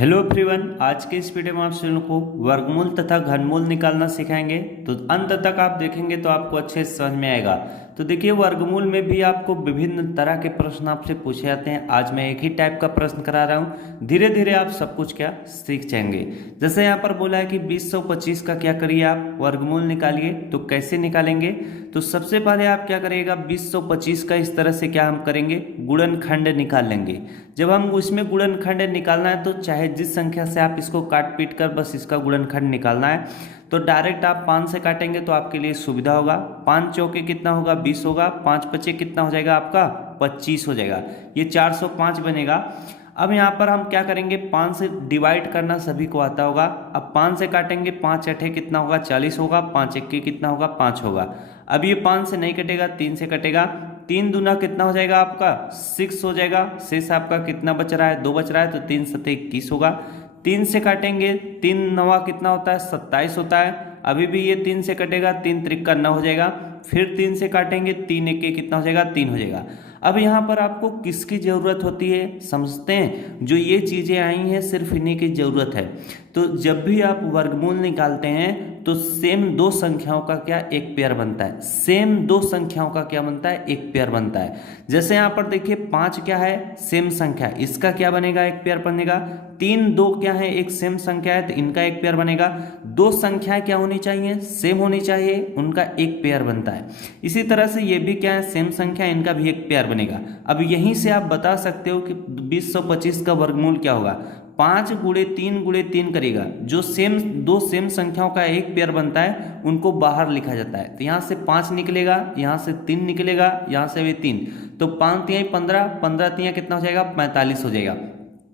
Hello everyone, आज के इस वीडियो में आप सभी को वर्गमूल तथा घनमूल निकालना सिखाएंगे। तो अंत तक आप देखेंगे तो आपको अच्छे से समझ में आएगा। तो देखिए, वर्गमूल में भी आपको विभिन्न तरह के प्रश्न आपसे पूछे जाते हैं। आज मैं एक ही टाइप का प्रश्न करा रहा हूँ, धीरे धीरे आप सब कुछ क्या सीख जाएंगे। जैसे यहाँ पर बोला है कि 2025 का क्या करिए, आप वर्गमूल निकालिए। तो कैसे निकालेंगे? तो सबसे पहले आप क्या करिएगा, 2025 का इस तरह से क्या हम करेंगे, गुणनखंड निकाल लेंगे। जब हम उसमें गुणनखंड निकालना है तो चाहे जिस संख्या से आप इसको काट पीट कर बस इसका गुणनखंड निकालना है। तो डायरेक्ट आप 5 से काटेंगे तो आपके लिए सुविधा होगा। 5 चौके कितना होगा, 20 होगा। 5 पचे कितना हो जाएगा आपका, 25 हो जाएगा। ये 405 बनेगा। अब यहाँ पर हम क्या करेंगे, 5 से डिवाइड करना सभी को आता होगा। अब 5 से काटेंगे, 5 अठे कितना होगा, 40 होगा। 5 इक्के कितना होगा, 5 होगा। अब ये 5 से नहीं कटेगा, 3 से कटेगा। 3 दूना कितना हो जाएगा आपका, 6 हो जाएगा। शेष आपका कितना बच रहा है, 2 बच रहा है। तो 3 सते 21 होगा। 3 से काटेंगे, 3 नवा कितना होता है, 27 होता है। अभी भी ये 3 से कटेगा, 3 त्रिका 9 हो जाएगा। फिर 3 से काटेंगे, 3 इक्के कितना हो जाएगा, 3 हो जाएगा। अब यहाँ पर आपको किसकी ज़रूरत होती है समझते हैं, जो ये चीज़ें आई हैं सिर्फ इन्हीं की ज़रूरत है। तो जब भी आप वर्गमूल निकालते हैं तो सेम दो संख्याओं का क्या एक पेयर बनता है, सेम दो संख्याओं का क्या बनता है, एक पेयर बनता है। जैसे यहाँ पर देखिए 5 क्या है, सेम संख्या, इसका क्या बनेगा, एक पेयर बनेगा। 3 2 क्या है, एक सेम संख्या है तो इनका एक पेयर बनेगा। दो संख्याएं क्या होनी चाहिए, सेम होनी चाहिए, उनका एक पेयर बनता है। इसी तरह से ये भी क्या है, सेम संख्या, इनका भी एक पेयर बनेगा। अब यहीं से आप बता सकते हो कि 2025 का वर्गमूल क्या होगा। 5 गुणे 3 करेगा, जो दो सेम संख्याओं का एक पेयर बनता है उनको बाहर लिखा जाता है। तो यहाँ से 5 निकलेगा, यहाँ से 3 निकलेगा, यहाँ से भी 3। तो 5 तिहाई 15, 15 तिहाई कितना हो जाएगा, 45 हो जाएगा।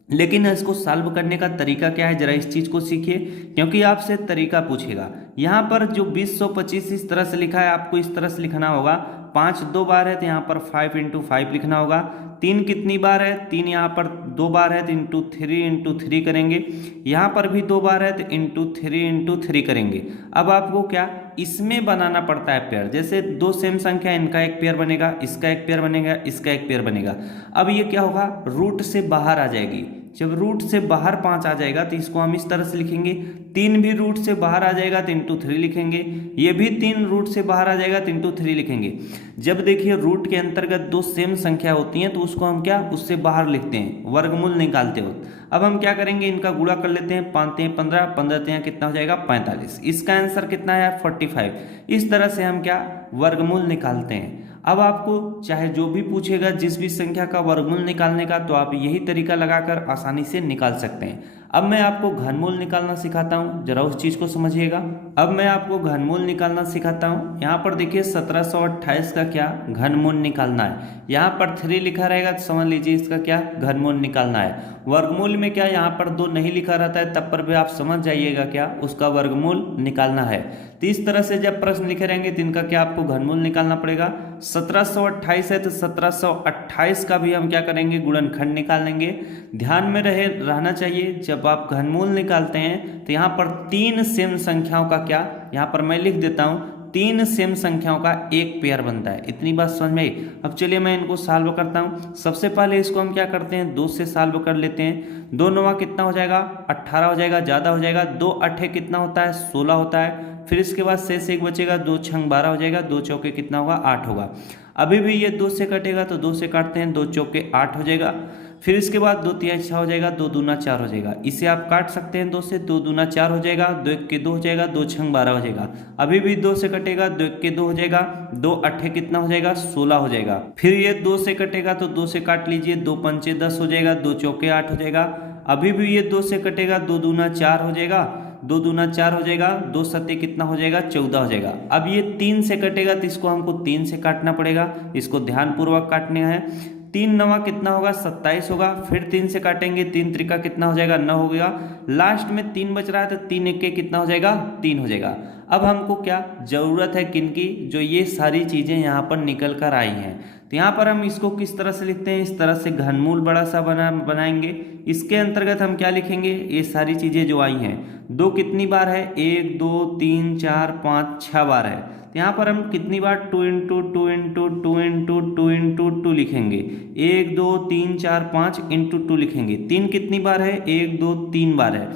लेकिन इसको सॉल्व करने का तरीका क्या है, जरा इस चीज को सीखिए, क्योंकि आपसे तरीका पूछेगा। यहाँ पर जो 2025 इस तरह से लिखा है, आपको इस तरह से लिखना होगा। 5 2 बार है तो यहाँ पर 5 × 5 लिखना होगा। 3 कितनी बार है, 3 यहाँ पर 2 बार है तो × 3 करेंगे। यहाँ पर भी 2 बार है तो × 3 करेंगे। अब आपको क्या इसमें बनाना पड़ता है पेयर। जैसे दो सेम संख्या, इनका एक पेयर बनेगा, इसका एक पेयर बनेगा, इसका एक पेयर बनेगा। अब ये क्या होगा, रूट से बाहर आ जाएगी। जब रूट से बाहर 5 आ जाएगा तो इसको हम इस तरह से लिखेंगे। 3 भी रूट से बाहर आ जाएगा तो × 3 लिखेंगे। ये भी 3 रूट से बाहर आ जाएगा तो × 3 लिखेंगे। जब देखिए रूट के अंतर्गत दो सेम संख्या होती हैं तो उसको हम क्या, उससे बाहर लिखते हैं वर्गमूल निकालते हो। अब हम क्या करेंगे, इनका गुणा कर लेते हैं। 5 तिहाई 15, 15 तिहाई कितना हो जाएगा, 45। इसका आंसर कितना है, 45। इस तरह से हम क्या वर्गमूल निकालते हैं। अब आपको चाहे जो भी पूछेगा जिस भी संख्या का वर्गमूल निकालने का, तो आप यही तरीका लगाकर आसानी से निकाल सकते हैं। अब मैं आपको घनमूल निकालना सिखाता हूँ, जरा उस चीज को समझिएगा। अब मैं आपको घनमूल निकालना सिखाता हूँ। यहाँ पर देखिए 1728 का क्या घनमूल निकालना है। यहाँ पर 3 लिखा रहेगा तो समझ लीजिए इसका क्या घनमूल निकालना है। वर्गमूल में क्या यहाँ पर 2 नहीं लिखा रहता है, तब पर भी आप समझ जाइएगा क्या उसका वर्गमूल निकालना है। तो इस तरह से जब प्रश्न लिखे रहेंगे तो इनका क्या आपको घनमूल निकालना पड़ेगा। 1728 है तो 1728 का भी हम क्या करेंगे, गुणनखंड निकाल लेंगे। ध्यान में रहना चाहिए, जब आप घनमूल निकालते हैं तो यहाँ पर 3 सेम संख्याओं का क्या, यहाँ पर मैं लिख देता हूँ, 3 सेम संख्याओं का एक पेयर बनता है। इतनी बात समझ में आई। अब चलिए मैं इनको सॉल्व करता हूँ। सबसे पहले इसको हम क्या करते हैं, 2 से सॉल्व कर लेते हैं। 2 9 कितना हो जाएगा, 18 हो जाएगा, ज़्यादा हो जाएगा। 2 8 कितना होता है, 16 होता है। फिर इसके बाद शेष 1 बचेगा, 2 6 12 हो जाएगा। 2 चौके कितना होगा, 8 होगा। अभी भी ये 2 से कटेगा तो 2 से काटते हैं, 2 चौके 8 हो जाएगा। फिर इसके बाद 2 तिहाई 6 हो जाएगा, 2 दूना 4 हो जाएगा। इसे आप काट सकते हैं 2 से, 2 दूना 4 हो जाएगा, 2 1 2 हो जाएगा, 2 6 12 हो जाएगा। अभी भी 2 से कटेगा, 2 1 2 हो जाएगा, 2 8 कितना हो जाएगा, 16 हो जाएगा। फिर ये 2 से कटेगा तो 2 से काट लीजिए, 2 पंचे 10 हो जाएगा, 2 चौके 8 हो जाएगा। अभी भी ये 2 से कटेगा, 2 दूना 4 हो जाएगा, 2 दूना 4 हो जाएगा, 2 सत्ते कितना हो जाएगा, 14 हो जाएगा। अब ये 3 से कटेगा तो इसको हमको 3 से काटना पड़ेगा, इसको ध्यानपूर्वक काटने हैं। 3 9 कितना होगा, 27 होगा। फिर 3 से काटेंगे, 3 त्रिका कितना हो जाएगा, 9 हो गया। लास्ट में 3 बच रहा है तो 3 1 कितना हो जाएगा, 3 हो जाएगा। अब हमको क्या जरूरत है, किनकी, जो ये सारी चीजें यहाँ पर निकल कर आई हैं। तो यहाँ पर हम इसको किस तरह से लिखते हैं, इस तरह से घनमूल बड़ा सा बनाएंगे। इसके अंतर्गत हम क्या लिखेंगे, ये सारी चीजें जो आई हैं। 2 कितनी बार है, 1 2 3 4 5 6 बार है। तो यहाँ पर हम कितनी बार 2 इंटू 2 इंटू 2 इंटू 2 इंटू 2 लिखेंगे, 1 2 3 4 5 इंटू 2 लिखेंगे। 3 कितनी बार है, 1 2 3 बार है।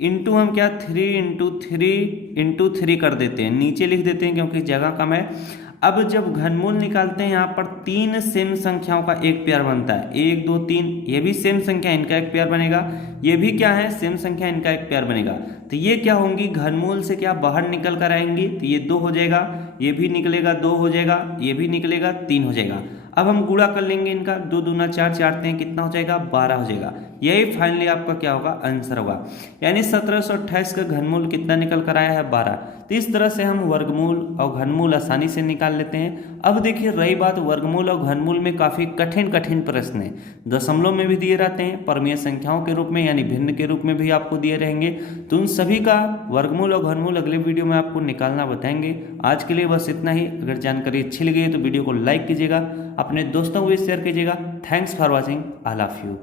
इंटू हम क्या 3 इंटू 3 इंटू 3 कर देते हैं, नीचे लिख देते हैं क्योंकि जगह कम है। अब जब घनमूल निकालते हैं यहाँ पर 3 सेम संख्याओं का एक पेयर बनता है, 1 2 3, ये भी सेम संख्या, इनका एक पेयर बनेगा। ये भी क्या है, सेम संख्या, इनका एक पेयर बनेगा। तो ये क्या होंगी, घनमूल से क्या बाहर निकल कर आएंगी, तो ये 2 हो जाएगा, ये भी निकलेगा 2 हो जाएगा, ये भी निकलेगा 3 हो जाएगा। अब हम गुणा कर लेंगे इनका, 2 दूना 4, चारते हैं कितना हो जाएगा, 12 हो जाएगा। यही फाइनली आपका क्या होगा, आंसर होगा। यानी 1728 का घनमूल कितना निकल कर आया है, 12। तो इस तरह से हम वर्गमूल और घनमूल आसानी से निकाल लेते हैं। अब देखिए रही बात वर्गमूल और घनमूल में काफ़ी कठिन कठिन प्रश्न है, दशमलव में भी दिए रहते हैं, परमीय संख्याओं के रूप में यानी भिन्न के रूप में भी आपको दिए रहेंगे। तो उन सभी का वर्गमूल और घनमूल अगले वीडियो में आपको निकालना बताएंगे। आज के लिए बस इतना ही। अगर जानकारी अच्छी लगी है तो वीडियो को लाइक कीजिएगा, अपने दोस्तों को भी शेयर कीजिएगा। Thanks for watching, I love you.